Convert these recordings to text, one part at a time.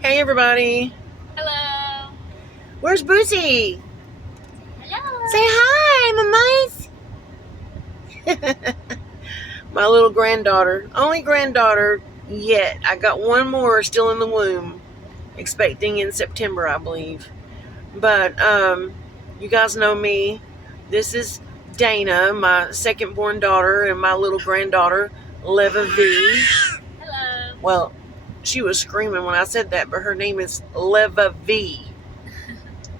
Hey everybody. Hello. Where's Boosie? Hello. Say hi, mamas. My little granddaughter. Only granddaughter yet. I got one more still in the womb. Expecting in September, I believe. But you guys know me. This is Dayna, my second born daughter, and my little granddaughter, Leva V. Hello. Well, she was screaming when I said that, but her name is Leva V.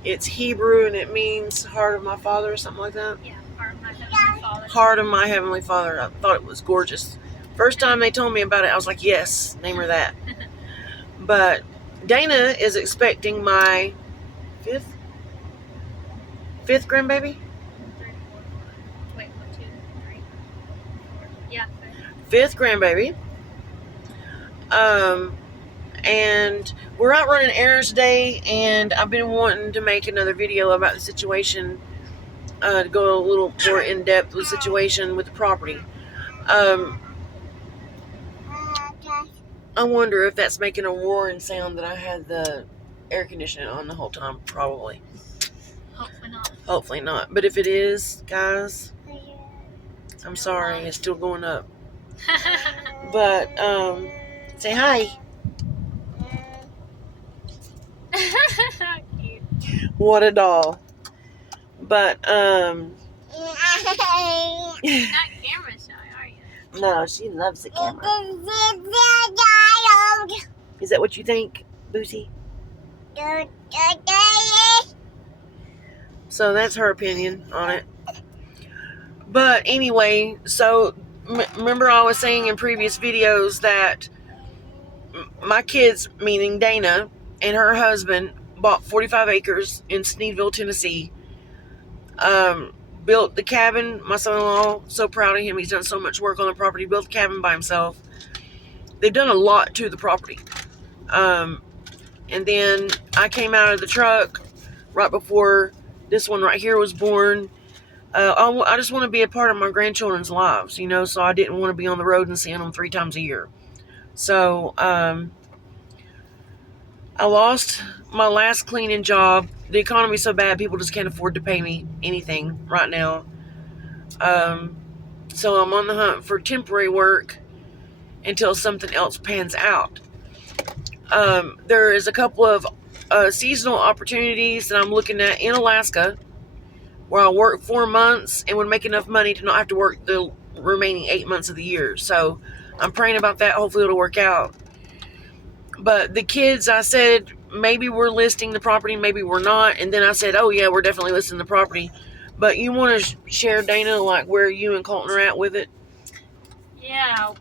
It's Hebrew and it means heart of my father or something like that. Yeah, heart of my heavenly father. Heart of my heavenly father. I thought it was gorgeous. First time they told me about it, I was like, yes, name her that. But Dayna is expecting my fifth grandbaby. Wait, 1, 2, 3, 4. Yeah, Fifth grandbaby. And we're out running errands today, and I've been wanting to make another video about the situation, to go a little more in depth with the situation with the property. I wonder if that's making a roaring sound that I had the air conditioning on the whole time. Probably. Hopefully not. Hopefully not. But if it is, guys, I'm sorry. It's still going up. But, say hi. Cute. What a doll. But, Not camera shy, are you? no, she loves the camera. Is that what you think, Boosie? So that's her opinion on it. But anyway, so remember I was saying in previous videos that my kids, meaning Dayna and her husband, bought 45 acres in Sneedville, Tennessee. Built the cabin. My son-in-law, so proud of him. He's done so much work on the property. Built the cabin by himself. They've done a lot to the property. And then I came out of the truck right before this one right here was born. I just want to be a part of my grandchildren's lives, so I didn't want to be on the road and seeing them 3 times a year. So, I lost my last cleaning job. The economy's so bad, people just can't afford to pay me anything right now. So I'm on the hunt for temporary work until something else pans out. There is a couple of seasonal opportunities that I'm looking at in Alaska, where I'll work 4 months and would make enough money to not have to work the remaining 8 months of the year. So I'm praying about that. Hopefully it'll work out. But the kids, I said, maybe we're listing the property, maybe we're not. And then I said, oh yeah, we're definitely listing the property. But you want to share, Dayna, like where you and Colton are at with it? Yeah,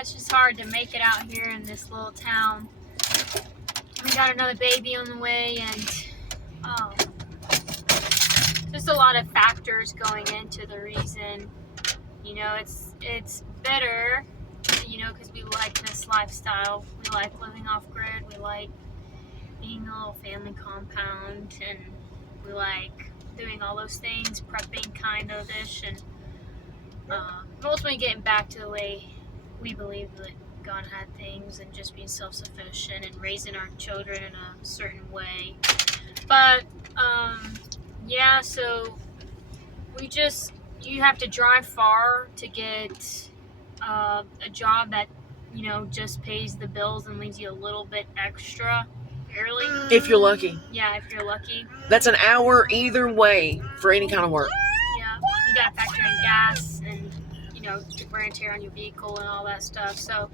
it's just hard to make it out here in this little town. We got another baby on the way, and just a lot of factors going into the reason. It's better, because we like this lifestyle. We like living off grid. We like being a little family compound, and we like doing all those things, prepping kind of ish, and ultimately getting back to the way we believe that God had things, and just being self-sufficient and raising our children in a certain way. But so you have to drive far to get a job that just pays the bills and leaves you a little bit extra, barely. If you're lucky. Yeah, if you're lucky. That's an hour either way for any kind of work. Yeah, you gotta factor in gas and wear and tear on your vehicle and all that stuff. So,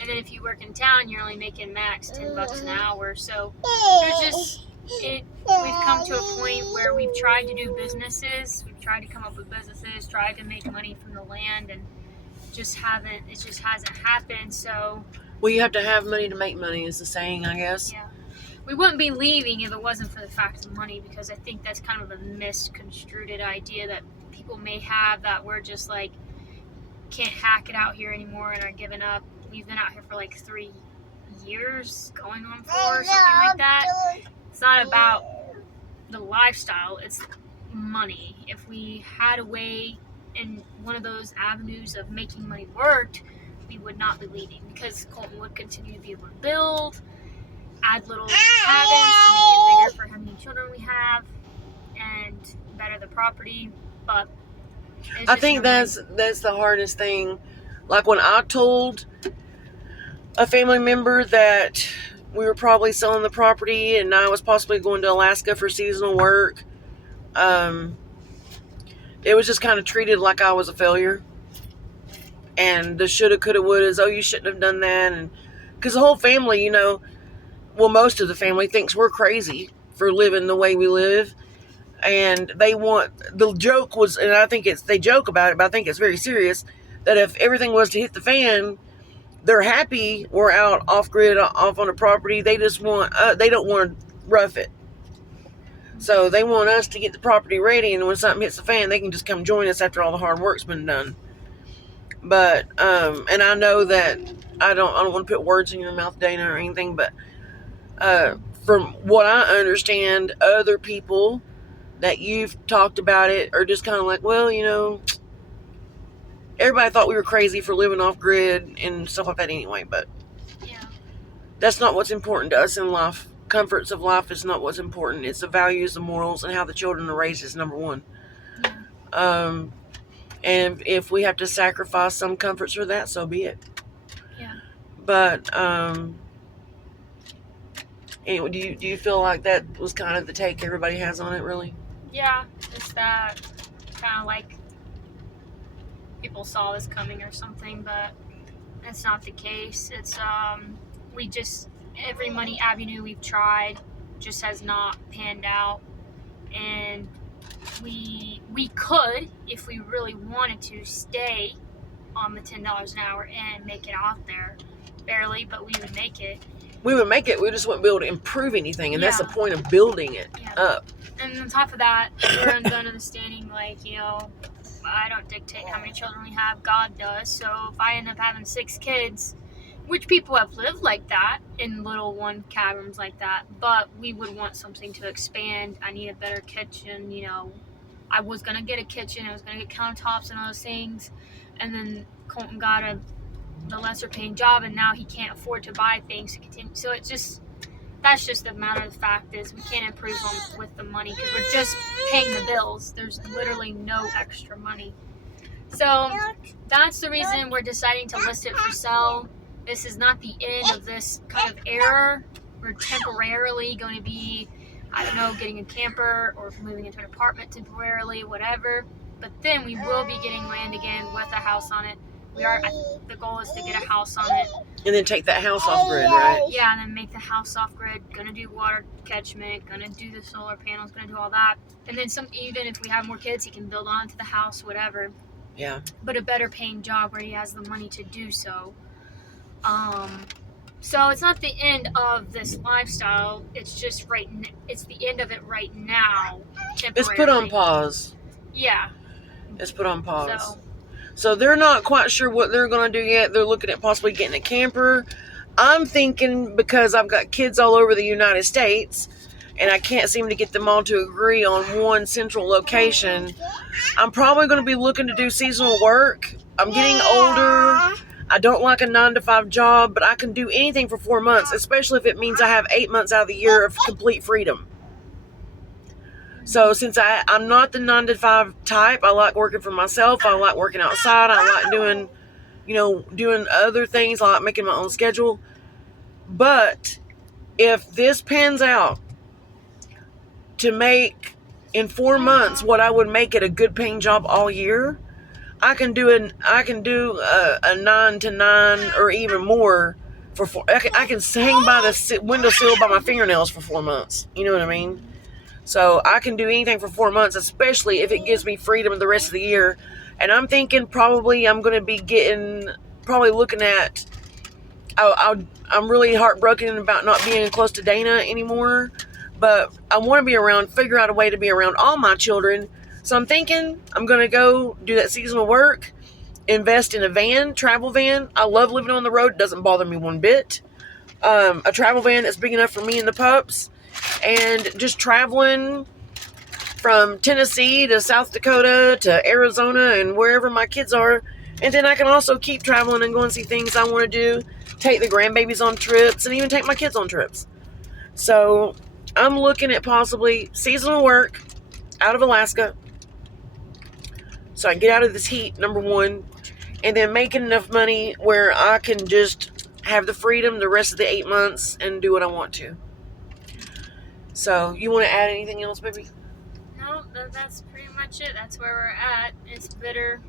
and then if you work in town, you're only making max $10 an hour. So we've come to a point where we've tried to do businesses. We've tried to come up with businesses, tried to make money from the land, and it just hasn't happened. So, well, you have to have money to make money is the saying, I guess. Yeah. We wouldn't be leaving if it wasn't for the fact of money, because I think that's kind of a misconstrued idea that people may have, that we're just like can't hack it out here anymore and are giving up. We've been out here for like 3 years, going on 4 or something like that. It's not about the lifestyle, it's money. If we had a way in one of those avenues of making money worked, we would not be leaving, because Colton would continue to be able to build, add little cabins to make it bigger for how many children we have, and better the property. But I think that's the hardest thing. Like when I told a family member that we were probably selling the property and I was possibly going to Alaska for seasonal work, it was just kind of treated like I was a failure. And the shoulda, coulda, wouldas, oh, you shouldn't have done that. And because the whole family, most of the family thinks we're crazy for living the way we live. And the joke was, and I think they joke about it, but I think it's very serious, that if everything was to hit the fan, they're happy we're out off grid, off on the property. They just they don't want to rough it. So they want us to get the property ready, and when something hits the fan, they can just come join us after all the hard work's been done. But, and I know that I don't want to put words in your mouth, Dayna, or anything, but from what I understand, other people that you've talked about it are just kind of like, well, everybody thought we were crazy for living off grid and stuff like that anyway, but yeah, that's not what's important to us in life. Comforts of life is not what's important. It's the values, the morals, and how the children are raised is number one. Yeah. And if we have to sacrifice some comforts for that, so be it. Yeah. But anyway, do you feel like that was kind of the take everybody has on it, really? Yeah, it's that kind of like people saw this coming or something, but that's not the case. It's every money avenue we've tried just has not panned out, and we could, if we really wanted to, stay on the $10 an hour and make it out there, barely, but we would make it. We would make it. We just wouldn't be able to improve anything, and that's the point of building it up. And on top of that, everyone's understanding, like, I don't dictate how many children we have, God does. So if I end up having 6 kids, which people have lived like that in little one cabins like that, but we would want something to expand. I need a better kitchen. I was going to get a kitchen. I was going to get countertops and all those things. And then Colton got the lesser paying job, and now he can't afford to buy things to continue. So that's just the matter of the fact is we can't improve with the money because we're just paying the bills. There's literally no extra money. So that's the reason we're deciding to list it for sale. This is not the end of this kind of era. We're temporarily going to be, getting a camper or moving into an apartment temporarily, whatever. But then we will be getting land again with a house on it. The goal is to get a house on it. And then take that house off grid, right? Yeah, and then make the house off grid. Gonna do water catchment, gonna do the solar panels, gonna do all that. And then even if we have more kids, he can build onto the house, whatever. Yeah. But a better paying job where he has the money to do so. So it's not the end of this lifestyle. It's just it's the end of it right now. It's put on pause. Yeah. It's put on pause. So they're not quite sure what they're going to do yet. They're looking at possibly getting a camper. I'm thinking, because I've got kids all over the United States and I can't seem to get them all to agree on one central location, I'm probably going to be looking to do seasonal work. I'm getting older. I don't like a 9-to-5 job, but I can do anything for 4 months, especially if it means I have 8 months out of the year of complete freedom. So since I'm not the 9-to-5 type, I like working for myself. I like working outside. I like doing other things. I like making my own schedule. But if this pans out to make in 4 months what I would make at a good paying job all year, I can do a 9 to 9 or even more for 4. I can hang by the windowsill by my fingernails for 4 months. You know what I mean? So I can do anything for 4 months, especially if it gives me freedom the rest of the year. And I'm thinking probably I'm going to be looking at, I'm really heartbroken about not being close to Dayna anymore. But I want to figure out a way to be around all my children. So I'm thinking I'm going to go do that seasonal work, invest in a travel van. I love living on the road. It doesn't bother me one bit. A travel van that's big enough for me and the pups. And just traveling from Tennessee to South Dakota to Arizona and wherever my kids are, And then I can also keep traveling and go and see things I want to do, take the grandbabies on trips, and even take my kids on trips. So I'm looking at possibly seasonal work out of Alaska, so I can get out of this heat, number one, and then making enough money where I can just have the freedom the rest of the 8 months and do what I want to. So you want to add anything else, baby? No, that's pretty much it. That's where we're at. It's bitter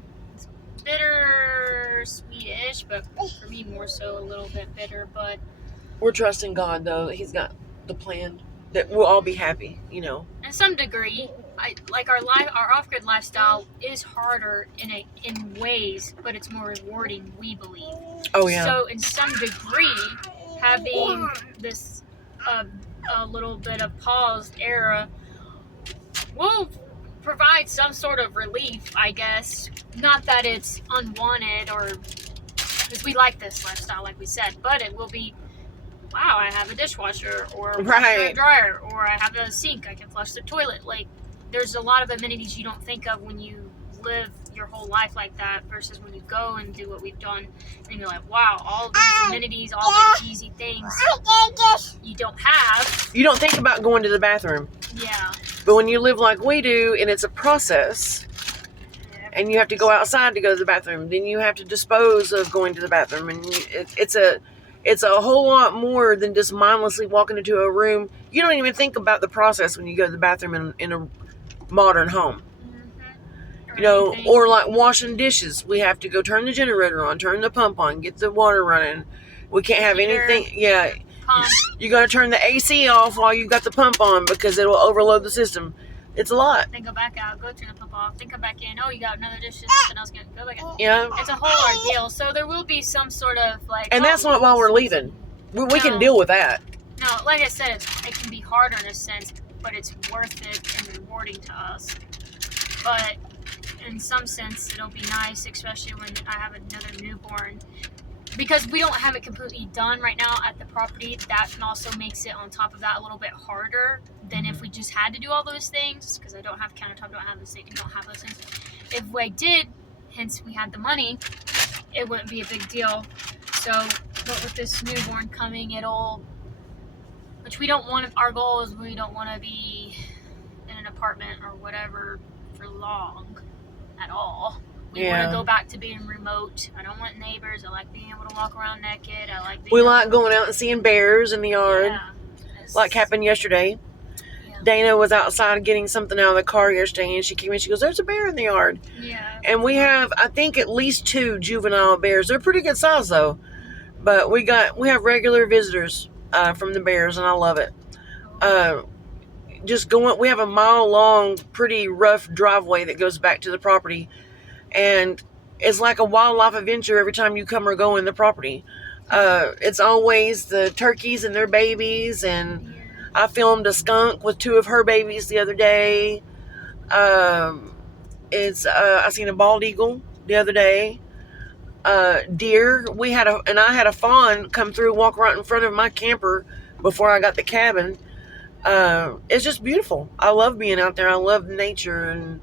sweetish, but for me more so a little bit bitter. But we're trusting God, though. He's got the plan that we'll all be happy, you know. In some degree, our off-grid lifestyle is harder in ways, but it's more rewarding, we believe. Oh yeah. So in some degree, having this a little bit of paused era will provide some sort of relief, I guess. Not that it's unwanted, or because we like this lifestyle, like we said, but it will be, wow, I have a dishwasher, or a dryer, or I have a sink, I can flush the toilet. Like, there's a lot of amenities you don't think of when you live your whole life like that, versus when you go and do what we've done, and you're like, wow, all these amenities, all the easy things you don't have. You don't think about going to the bathroom. Yeah. But when you live like we do, and it's a process, and you have to go outside to go to the bathroom, then you have to dispose of going to the bathroom, and it's a whole lot more than just mindlessly walking into a room. You don't even think about the process when you go to the bathroom in a modern home. You know, or like washing dishes. We have to go turn the generator on, turn the pump on, get the water running. We can't have anything. Yeah. Pump. You got to turn the AC off while you've got the pump on because it will overload the system. It's a lot. Then go back out, go turn the pump off, then come back in. Oh, you got another dish, something else, go back in. Yeah. It's a whole ordeal. So there will be some sort of like. And that's not while we're leaving. We can deal with that. No, like I said, it can be harder in a sense, but it's worth it and rewarding to us. But in some sense, it'll be nice, especially when I have another newborn. Because we don't have it completely done right now at the property, that also makes it on top of that a little bit harder than if we just had to do all those things. Because I don't have countertop, don't have those things. If I did, hence we had the money, it wouldn't be a big deal. So, but with this newborn coming, which we don't want. Our goal is we don't want to be in an apartment or whatever for long at all. We want to go back to being remote. I don't want neighbors. I like being able to walk around naked. We like going out and seeing bears in the yard. Yeah, like happened yesterday. Yeah. Dayna was outside getting something out of the car yesterday, and she came in. She goes, "There's a bear in the yard." Yeah. And we have, I think, at least 2 juvenile bears. They're pretty good size though. But we have regular visitors from the bears, and I love it. We have a mile-long, pretty rough driveway that goes back to the property. And it's like a wildlife adventure every time you come or go in the property. It's always the turkeys and their babies. And I filmed a skunk with 2 of her babies the other day. I seen a bald eagle the other day. Deer. I had a fawn come through, walk right in front of my camper before I got the cabin. It's just beautiful. I love being out there. I love nature, and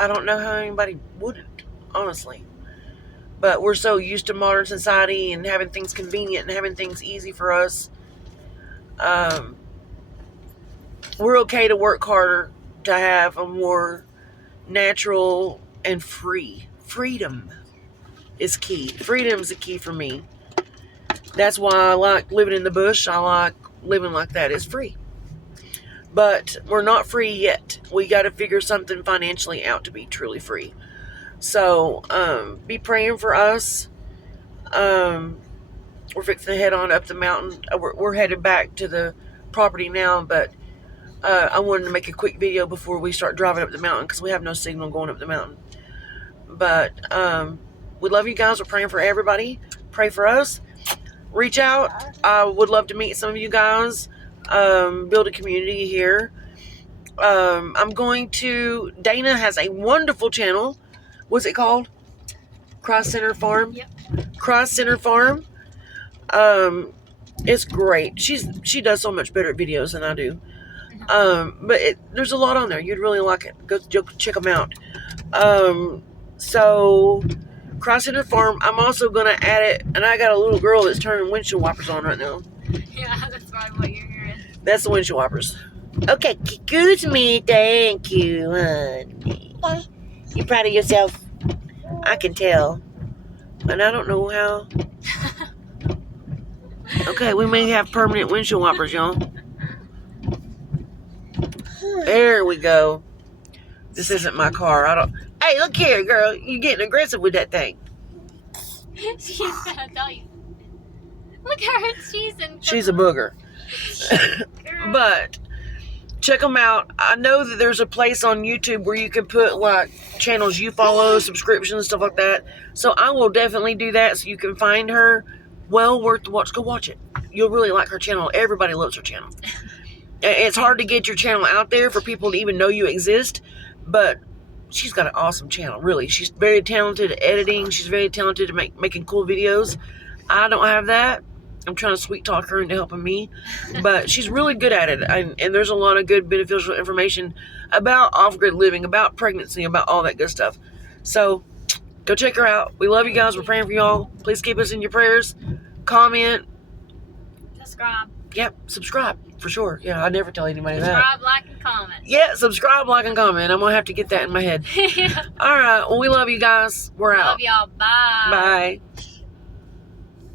I don't know how anybody wouldn't, honestly. But we're so used to modern society and having things convenient and having things easy for us. We're okay to work harder to have a more natural and free. Freedom is key. Freedom is the key for me. That's why I like living in the bush. I like living like that. It's free. But we're not free yet. We got to figure something financially out to be truly free. So, be praying for us. We're fixing to head on up the mountain. We're headed back to the property now, but I wanted to make a quick video before we start driving up the mountain because we have no signal going up the mountain. But we love you guys. We're praying for everybody. Pray for us. Reach out. I would love to meet some of you guys. Build a community here. Dayna has a wonderful channel. What's it called? Cross Center Farm? Yep. Cross Center Farm. It's great. She does so much better at videos than I do. But there's a lot on there. You'd really like it. Go check them out. So crossing the farm, I'm also gonna add it, and I got a little girl that's turning windshield wipers on right now. Yeah, that's probably what you're hearing. That's the windshield wipers. Okay, excuse me, thank you, honey. You proud of yourself? I can tell, and I don't know how. Okay, we may have permanent windshield wipers, y'all. There we go. This isn't my car. I don't. Hey, look here, girl. You getting aggressive with that thing? She's gonna tell you. Look at her. She's a booger. Girl. But check them out. I know that there's a place on YouTube where you can put like channels you follow, subscriptions, stuff like that. So I will definitely do that so you can find her. Well worth the watch. Go watch it. You'll really like her channel. Everybody loves her channel. It's hard to get your channel out there for people to even know you exist, but she's got an awesome channel, really. She's very talented at editing. She's very talented at making cool videos. I don't have that. I'm trying to sweet talk her into helping me, but she's really good at it. And there's a lot of good beneficial information about off-grid living, about pregnancy, about all that good stuff. So go check her out. We love you guys. We're praying for y'all. Please keep us in your prayers. Comment. Subscribe. Yep, subscribe for sure. Yeah, I never tell anybody that. Subscribe, like, and comment. Yeah, subscribe, like, and comment. I'm going to have to get that in my head. All right. Well, we love you guys. We're out. Love y'all. Bye. Bye.